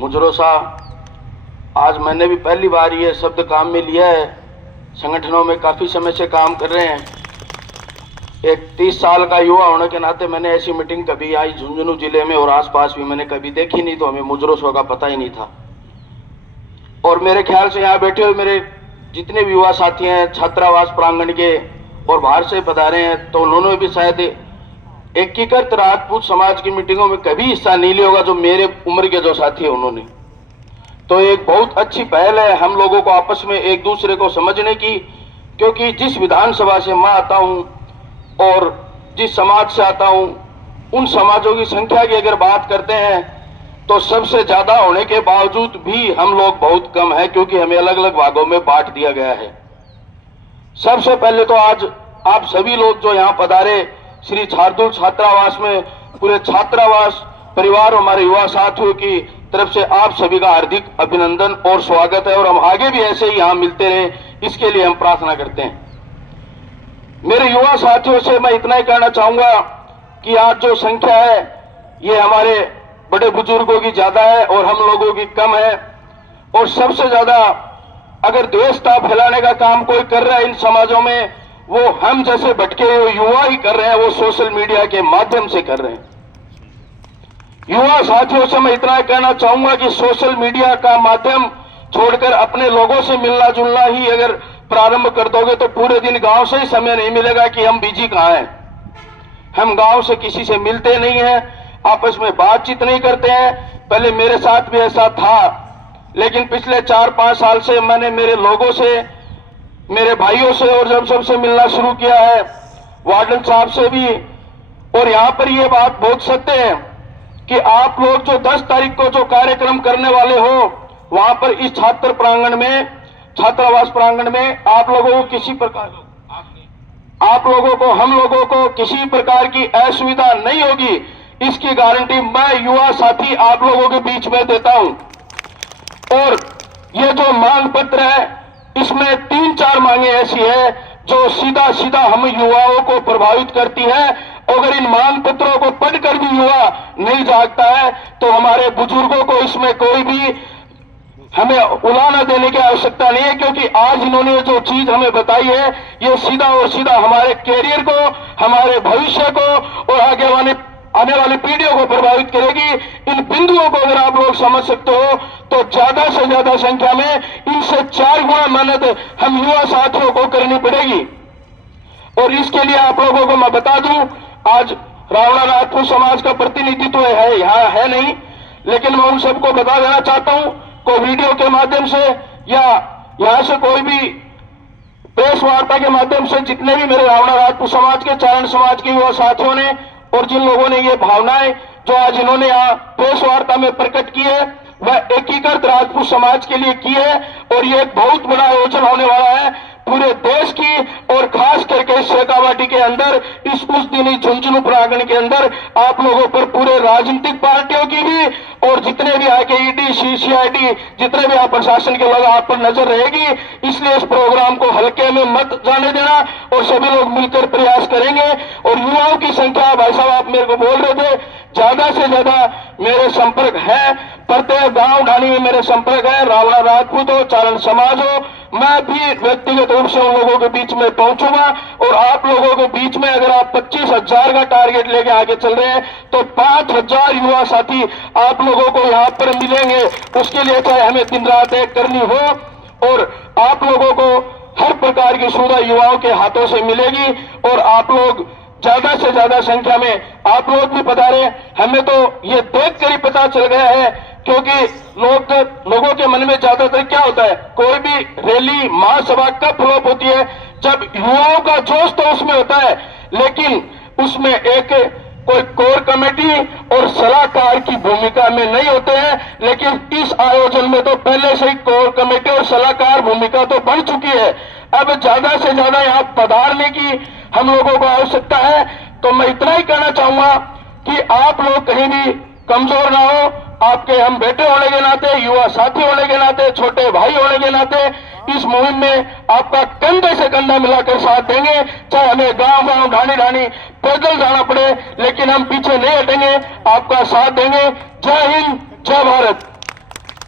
मुजरो साहब, आज मैंने भी पहली बार ये शब्द काम में लिया है। संगठनों में काफ़ी समय से काम कर रहे हैं। एक 30 साल का युवा होने के नाते मैंने ऐसी मीटिंग कभी आई झुंझुनू जिले में और आसपास भी मैंने कभी देखी नहीं, तो हमें मुजरो शो का पता ही नहीं था। और मेरे ख्याल से यहाँ बैठे हुए मेरे जितने भी युवा साथी हैं छात्रावास प्रांगण के और बाहर से पधारे हैं, तो उन्होंने भी शायद एकीकृत राजपूत समाज की मीटिंगों में कभी हिस्सा नहीं लिया होगा, जो मेरे उम्र के जो साथी हैं उन्होंने। तो एक बहुत अच्छी पहल है हम लोगों को आपस में एक दूसरे को समझने की, क्योंकि जिस विधानसभा से मैं आता हूं और जिस समाज से आता हूं, उन समाजों की संख्या की अगर बात करते हैं तो सबसे ज्यादा होने के बावजूद भी हम लोग बहुत कम हैं, क्योंकि हमें अलग अलग भागों में बांट दिया गया है। सबसे पहले तो आज आप सभी लोग जो यहाँ पधारे श्री शार्दुल छात्रावास में, पूरे छात्रावास परिवार हमारे युवा साथियों की तरफ से आप सभी का हार्दिक अभिनंदन और स्वागत है, और हम आगे भी ऐसे ही यहाँ मिलते रहे, इसके लिए हम प्रार्थना करते हैं। मेरे युवा साथियों से मैं इतना ही कहना चाहूंगा कि आज जो संख्या है ये हमारे बड़े बुजुर्गों की ज्यादा है और हम लोगों की कम है। और सबसे ज्यादा अगर द्वेषता फैलाने का काम कोई कर रहा है इन समाजों में, वो हम जैसे भटके हुए युवा ही कर रहे हैं, वो सोशल मीडिया के माध्यम से कर रहे हैं। युवा साथियों से मैं इतना कहना चाहूंगा कि सोशल मीडिया का माध्यम छोड़कर अपने लोगों से मिलना जुलना ही अगर प्रारंभ कर दोगे तो पूरे दिन गांव से ही समय नहीं मिलेगा कि हम बिजी कहाँ हैं। हम गांव से किसी से मिलते नहीं हैं, आपस में बातचीत नहीं करते हैं। पहले मेरे साथ भी ऐसा था, लेकिन पिछले 4-5 साल से मैंने मेरे लोगों से, मेरे भाइयों से और जब सबसे मिलना शुरू किया है, वार्डन साहब से भी। और यहाँ पर ये बात बहुत सत्य है कि आप लोग जो 10 तारीख को जो कार्यक्रम करने वाले हो, वहां पर इस छात्र प्रांगण में, छात्रावास प्रांगण में आप लोगों को किसी प्रकार, आप लोगों को, हम लोगों को किसी प्रकार की असुविधा नहीं होगी, इसकी गारंटी मैं युवा साथी आप लोगों के बीच में देता हूं। और ये जो मांग पत्र है, इसमें 3-4 मांगे ऐसी है जो सीधा सीधा हम युवाओं को प्रभावित करती है। अगर इन मांग पत्रों को पढ़कर भी युवा नहीं जागता है तो हमारे बुजुर्गों को इसमें कोई भी हमें उलाना देने की आवश्यकता नहीं है, क्योंकि आज इन्होंने जो चीज हमें बताई है ये सीधा और सीधा हमारे कैरियर को, हमारे भविष्य को और आने वाली पीढ़ियों को प्रभावित करेगी। इन बिंदुओं को अगर आप लोग समझ सकते हो तो ज्यादा से ज्यादा संख्या में इनसे 4 गुना मेहनत हम युवा साथियों को करनी पड़ेगी। और इसके लिए आप लोगों को मैं बता दूं, आज रावणा राजपूत समाज का प्रतिनिधित्व है यहाँ है नहीं, लेकिन मैं उन सबको बता देना चाहता हूं, कोई वीडियो के माध्यम से या यहाँ से कोई भी प्रेस वार्ता के माध्यम से जितने भी मेरे रावणा राजपूत समाज के, चारण समाज के युवा साथियों ने और जिन लोगों ने ये भावनाएं जो आज इन्होंने यहाँ प्रेस वार्ता में प्रकट की है, वह एकीकृत राजपूत समाज के लिए की है। और ये एक बहुत बड़ा आयोजन होने वाला है पूरे देश की, और खास करके शेखावाटी के अंदर उस दिन ही झुंझुनू प्रांगण के अंदर आप लोगों पर पूरे राजनीतिक पार्टियों की भी और जितने भी आके ईडी, सीसीआईडी, जितने भी आप प्रशासन के लोग आप पर नजर रहेगी। इसलिए इस प्रोग्राम को हल्के में मत जाने देना और सभी लोग मिलकर प्रयास करेंगे। और युवाओं की संख्या, भाई साहब आप मेरे को बोल रहे थे, ज्यादा से ज्यादा मेरे संपर्क है, प्रत्येक गांव ढाणी में मेरे संपर्क है, रावणा राजपूत हो, चारण समाज हो, मैं भी व्यक्तिगत रूप से उन लोगों के बीच में पहुंचूंगा। और आप लोगों के बीच में अगर आप 25,000 का टारगेट लेके आगे चल रहे हैं तो 5,000 युवा साथी आप लोगों को यहाँ पर मिलेंगे। उसके लिए चाहे हमें दिन रात एक करनी हो, और आप लोगों को हर प्रकार की सुविधा युवाओं के हाथों से मिलेगी। और आप लोग ज्यादा से ज्यादा संख्या में आप लोग भी पधारे। हमें तो ये देखकर ही पता चल गया है, क्योंकि लोगों के मन में ज्यादातर क्या होता है, कोई भी रैली, महासभा कब फ्लॉप होती है, जब युवाओं का जोश तो उसमें होता है, लेकिन उसमें एक कोई कोर कमेटी और सलाहकार की भूमिका में नहीं होते हैं। लेकिन इस आयोजन में तो पहले से ही कोर कमेटी और सलाहकार भूमिका तो बन चुकी है। अब ज्यादा से ज्यादा यहाँ पधारने की हम लोगों को आवश्यकता है। तो मैं इतना ही कहना चाहूंगा कि आप लोग कहीं भी कमजोर ना हो, आपके हम बेटे होने के नाते, युवा साथी होने के नाते, छोटे भाई होने के नाते इस मुहिम में आपका कंधे से कंधा मिलाकर साथ देंगे। चाहे हमें गांव गांव, ढाणी ढाणी पैदल जाना पड़े, लेकिन हम पीछे नहीं हटेंगे, आपका साथ देंगे। जय हिंद, जय भारत।